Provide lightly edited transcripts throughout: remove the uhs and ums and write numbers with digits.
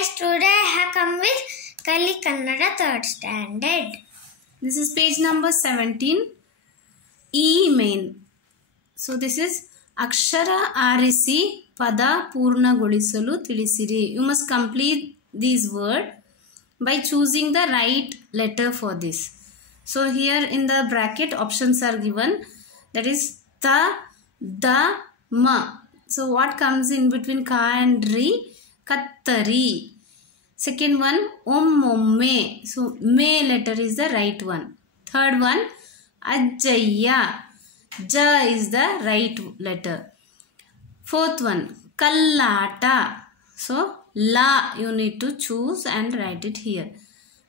guys, today I have come with Kali Kannada 3rd standard. This is page number 17. E main. So this is ಅಕ್ಷರ ಆರಿಸಿ ಪದ ಪೂರ್ಣಗೊಳಿಸಲು ತಿಳಿಸಿರಿ. You must complete these words by choosing the right letter for this. So here in the bracket options are given, that is ta, da, ma. So what comes in between ka and ri? Kattari. Second one, omme. So me letter is the right one. Third one, ajjaya. Ja is the right letter. Fourth one, kallata. So la you need to choose and write it here.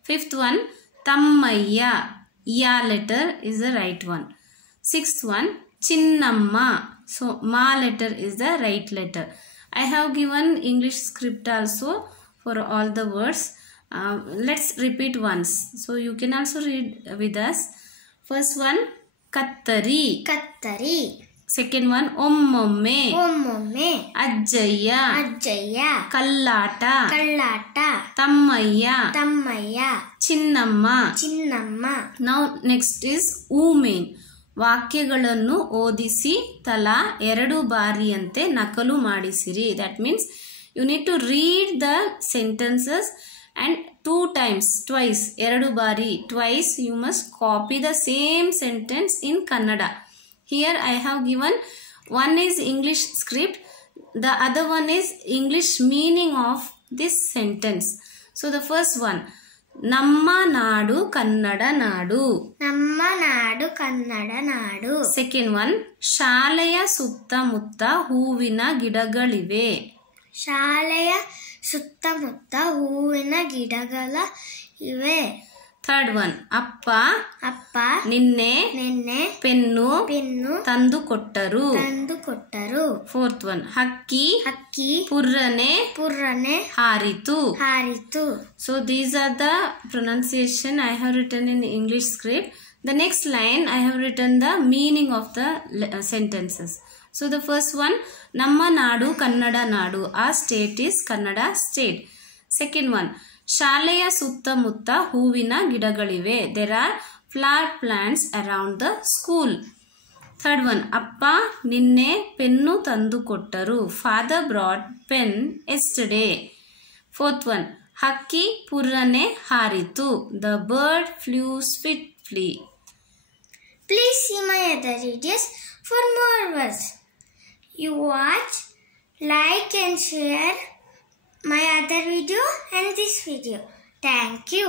Fifth one, tammayya. Ya letter is the right one. Sixth one, chinnamma. So ma letter is the right letter. I have given English script also for all the words. Let's repeat once. So you can also read with us. First one, kattari. Kattari. Second one, omme. Omme. Ajjaya. Ajjaya. Kallata. Kallata. Tammayya. Tammayya. Chinnamma. Chinnamma. Now next is umain. ವಾಕ್ಯಗಳನ್ನು ಓದಿಸಿ ತಲಾ 2 ಬಾರಿಯಂತೆ ನಕಲು ಮಾಡಿಸಿರಿ. That means you need to read the sentences and 2 times, twice, 2 ಬಾರಿ, twice you must copy the same sentence in Kannada. Here I have given one is English script, the other one is English meaning of this sentence. So the first one, ನಮ್ಮ ನಾಡು ಕನ್ನಡ ನಾಡು. ನಮ್ಮ ನಾಡು ಕನ್ನಡ ನಾಡು. Second one, ಶಾಲೆಯ ಸುತ್ತಮುತ್ತ ಹೂವಿನ ಗಿಡಗಳಿವೆ. ಶಾಲೆಯ ಸುತ್ತಮುತ್ತ ಹೂವಿನ ಗಿಡಗಳ ಇವೆ. Third one, ಅಪ್ಪ ಅಪ್ಪ ನಿನ್ನೆ ಪೆನ್ನು ತಂದು ಕೊಟ್ಟರು. Fourth one, ಹಕ್ಕಿ ಪುರ್ರನೆ ಹಾರಿತು. So these are the pronunciation I have written in English script. The next line I have written the meaning of the sentences. So the first one, ನಮ್ಮ ನಾಡು ಕನ್ನಡ ನಾಡು. Our state is Kannada state. Second one, ಶಾಲೆಯ ಸುತ್ತಮುತ್ತ ಹೂವಿನ ಗಿಡಗಳಿವೆ. There are flower plants around the school. Third one, ಅಪ್ಪ ನಿನ್ನೆ pen ತಂದು ಕೊಟ್ಟರು. Father brought pen yesterday. Fourth one, ಹಕ್ಕಿ ಪುರ್ರನೆ ಹಾರಿತು. The bird flew swiftly. Please see my other videos for more words. You watch, like and share my other video and this video. Thank you.